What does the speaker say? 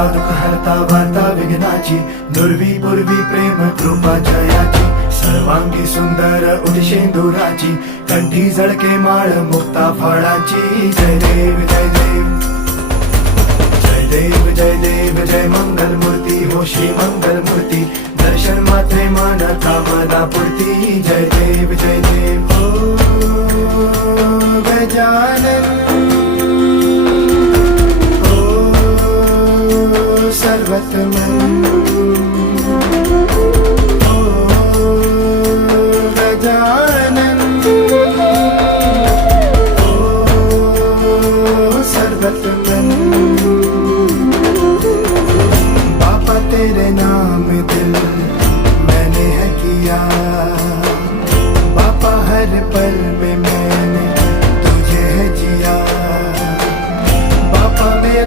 हरता दुःख हरता वार्ता विघ्नाची, दुर्वी पूर्वी प्रेम कृपा जयाची, सर्वांगी सुंदर उदिशेंदुराची, कंठी झळके माळ मुक्ता फळाची. जय देव जय देव जय देव जय देव जय मंगल मूर्ती हो श्री मंगल मूर्ती, दर्शन मात्रे मन कामना पूर्ती. जय देव जय देव हो गजानन हो सर्वतमन.